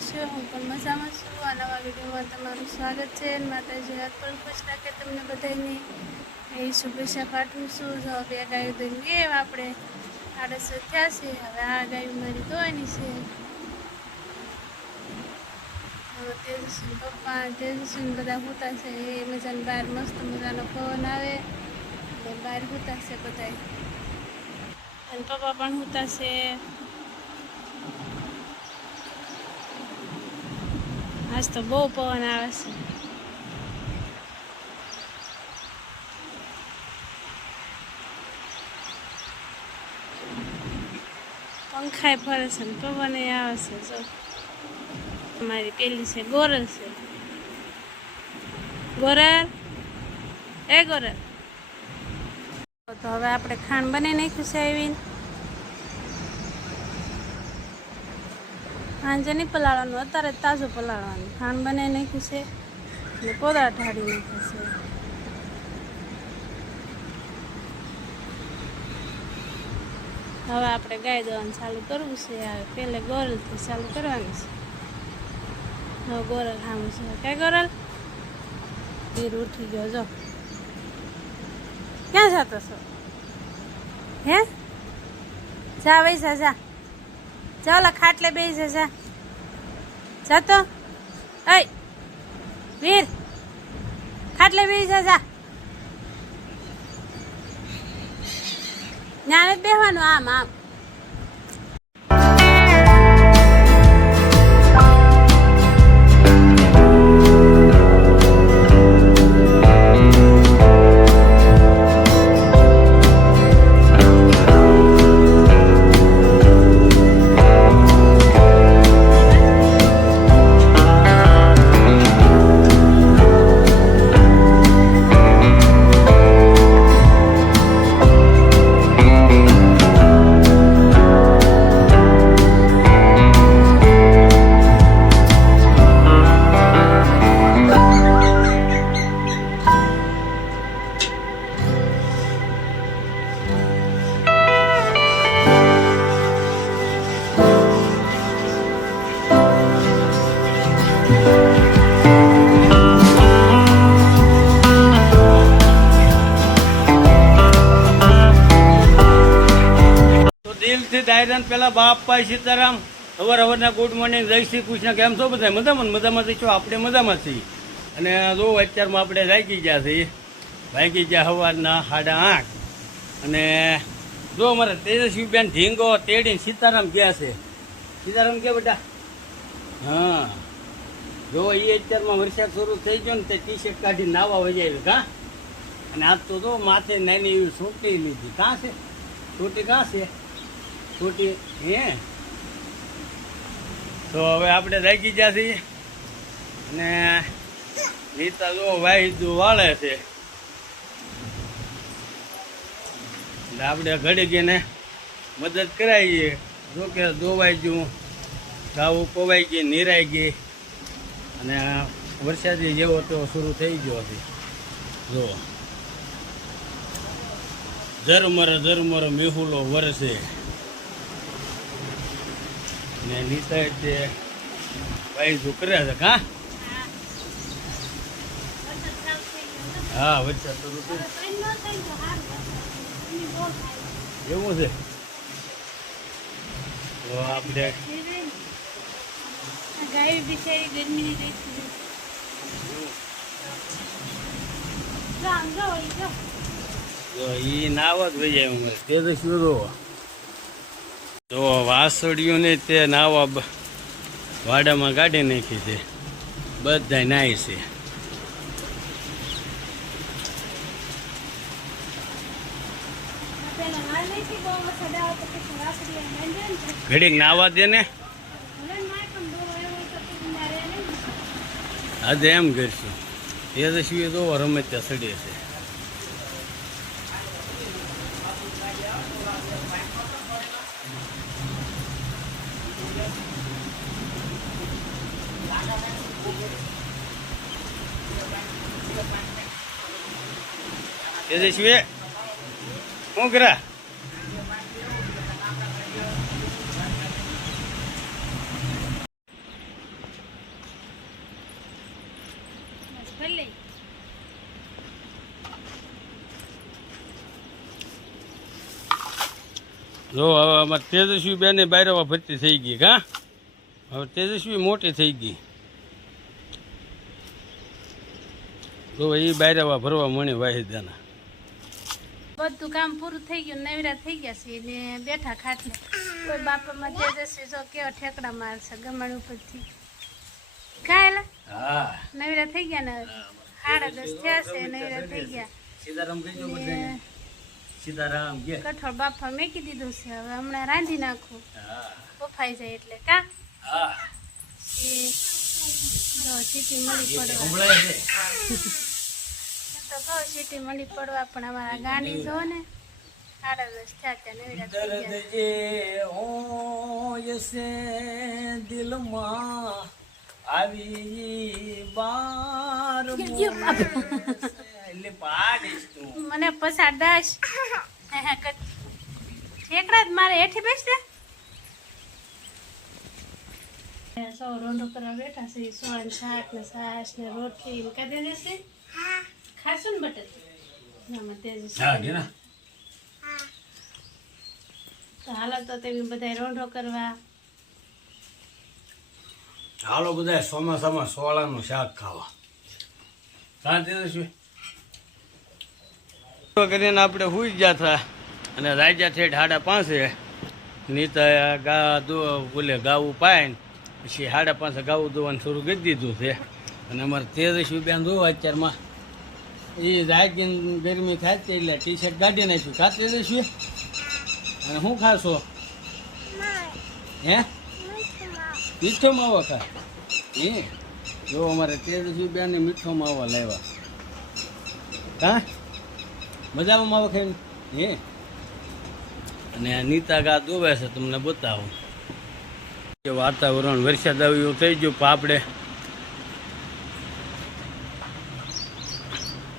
છો? હું પણ મજામાં છું. આ નવા વિડીયોમાં તમારું સ્વાગત છે. માતાજી હાથ પર ખુશ રાખે તમને બધાને એ શુભેચ્છા પાઠવું છું. જો બે ગાયો દઈને આપણે 8:30 થયા છે. હવે આ ગાયું મારી ધોવાની છે. તેજસ્વી પપ્પા તેજસ્વી બધા સૂતા છે. એ મજાને બહાર મસ્ત મજાનો પવન આવે એટલે બહાર સૂતા છે બધા. અને પપ્પા પણ સૂતા છે. આજ તો બહુ પવન આવે છે. પંખાય ફરે છે ને પવન આવે છે. જો અમારી પેલી છે ગોરલ છે. ગોરલ એ ગોરલ. તો હવે આપણે ખાંડ બનાવી નાખ્યું છે. આવીને સાંજે નહીં પલાળવાનું, અત્યારે તાજું પલાળવાનું. ખાંડ બનાવી નાખ્યું છે અને પોદળા ઢાળી નાખ્યું છે. હવે આપણે ગાય દવાનું ચાલુ કરવું છે. હવે પહેલે ગોરલથી ચાલુ કરવાનું છે. હવે ગોરલ ખાવું છે. કઈ ગોરલ ધીર ઉઠી ગયો. જો ક્યાં જતો છો? હે જા વૈસા જા ચાલો ખાટલે બેસી જા જતો. એ વીર ખાટલે બેસી જા. ત્યાં નથી બેસવાનું. આમ આમ ડાયરન પેલા બાપા સીતારામ હવારના ગુડ મોર્નિંગ, જય શ્રી કૃષ્ણ. કેમ છો બધા? મજામાં છો? આપણે મજામાં છીએ. અને જો અત્યારમાં આપણે જાગી ગયા છીએ. ભાગી ગયા સવારના 8:30. અને જો અમારે તેજસ્વીબેન ઢીંગો તેડીને સીતારામ ગયા છે. સીતારામ કે બેટા? હા જો એ અત્યારમાં વરસાદ શરૂ થઈ ગયો ને તે ટી શર્ટ કાઢી નાવા વજાવી કા. અને આજ તો જો માથે નાની એવી છૂટી લીધી. કાં છે છૂટી? કાં છે છૂટી? હે તો હવે આપણે જાગી ગયા છીએ. અને નીતા જો વાહિદું વાળે છે એટલે આપણે ઘડી ગઈને મદદ કરાવીએ. જોકે ધોવાઈ ગયું, ગાવું કોવાઈ ગઈ, નિરાઈ ગઈ. અને વરસાદી જેવો તો શરૂ થઈ ગયો છે. જો ઝરમર મેહુલો વરસે. ને નીતા તે ભાઈ છોકરા છે કા. હા વરસાદ શરૂ થઈ એવું છે. તો આપણે ગાય બિચારી ગરમીની રહી એ નાવા જ વહી જાય. તે તો શું તો વાસળીઓને તે નાવા વાડામાં કાઢી નાખી છે. બધા નાય છે. ઘડીક નાવા દે ને. આજે એમ કરશું. તેજસ્વી તો રમે ત્યાં સડે છે. તેજસ્વી શું કરા? જો હવે અમારે તેજસ્વી બેને બાયરવા ભરતી થઈ ગઈ કા હવે તેજસ્વી મોટી થઈ ગઈ જો એ બાયરવા ભરવા મણી વાહિદાના બધું કામ પૂરું થઈ ગયું નવરા થઈ ગયા છે ને બેઠા ખાટલે કોઈ બાપામાં તેજસ્વી જો કેવા ઠેકડા મારશે ગમણ ઉપરથી કાયલા હા નવરા થઈ ગયા ને 10:30 થયા છે નવરા થઈ ગયા સીતારામ કહેજો ને બધાને સીતારામ કે કઠોળ બાફા મેકી દીધું છે હવે હમણાં રાંધી નાખું હા બફાઈ જાય એટલે કા હા સીટી મળી પડવા સંભળાય છે તો કહો સીટી મળી પડવા પણ અમારા ગાડી જો ને 10:30 થયા ત્યાં નવરા થઈ દર્દ ગયા જે હોય છે દિલમાં આવી બાર એટલે પાડીશ તું મને પસાડાશ ઠેકડા જ મારે હેઠી બેસ ને સૌ રોંઢો કરવા બેઠા છે સોન શાક ને છાશ ને રોટલી ને કાઢી દેશે ખાશું ને બટર આમાં તેજ હા ઘેના તો હાલો તો તે બધા રોંઢો કરવા હાલો બધા ચોમાસામાં સોળાનું શાક ખાવા શાંતિ શું કરીને આપણે હુઈ ગયા હતા અને રાજા ઠેઠ 5:30 નીતા બોલે ગાવું પાય પછી 5:30 ગાવું દોવાનું શરૂ કરી દીધું છે અને અમારે તેજસ્વી બેન જોવા અત્યારમાં એ રાગીને ગરમી ખાય છે એટલે ટી શર્ટ કાઢી નાખ્યું ખા તેજસ્વી અને શું ખાશો હે મીઠો માવો ખા હે જો અમારે તેજસ્વી બેન મીઠો માવો લાવ્યા હા મજામાં માવો ખાઈને હે અને આ નીતા ગા દોવે છે તમને બતાવું કે વાતાવરણ વરસાદ આવ્યું થઈ ગયું આપણે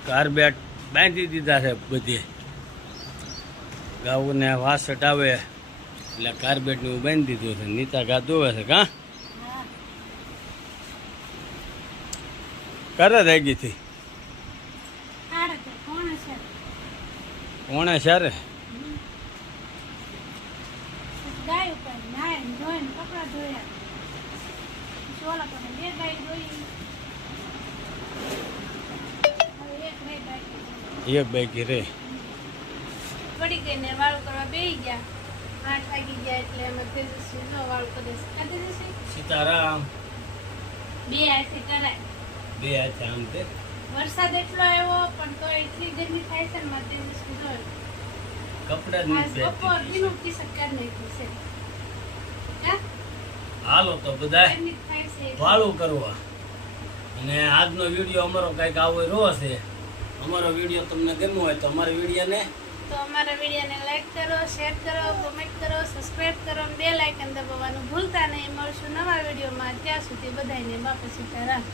કાર્બેટ બાંધી દીધા છે બધે ગાઉને વાસટ આવે એટલે કાર્બેટનું બાંધી દીધું છે નીતા ગા દોવે છે કા કરે થઈ ગઈ હતી કોણે સારે ગાય ઉપર નાય ધોઈને કપડા ધોયા સોલા પર બે ગાય ધોઈ હવે એક રે ગાય એક બાઈકી રે પડી ગઈ ને વાળું કરવા બેહી ગયા 8 વાગી ગયા એટલે અમે તેજસ્વી નો વાળું કરે છે આ તેજસ્વી સીતારામ બે હાથે કરાય બે હાથે આમ તે વરસાદ એટલો આવ્યો પણ તો એટલી ગરમી થાય છે ને મારે તેજસ્વી જો કપડા જ આજ નથી બપોર દીનું ટી-શર્ટ કાઢ નાખ્યું છે હા હાલો તો બધા ગરમી થાય છે વાળું કરવા અને આજનો વિડીયો અમારો કંઈક આવો રહ્યો છે અમારો વિડીયો તમને ગમ્યો હોય તો અમારા વિડીયોને તો અમારા વિડીયોને લાઈક કરો શેર કરો કમેન્ટ કરો સબસ્ક્રાઇબ કરો અને બેલ આઇકન દબાવવાનું ભૂલતા નહીં મળશું નવા વિડીયોમાં ત્યાં સુધી બધાને બાપા સીતારામ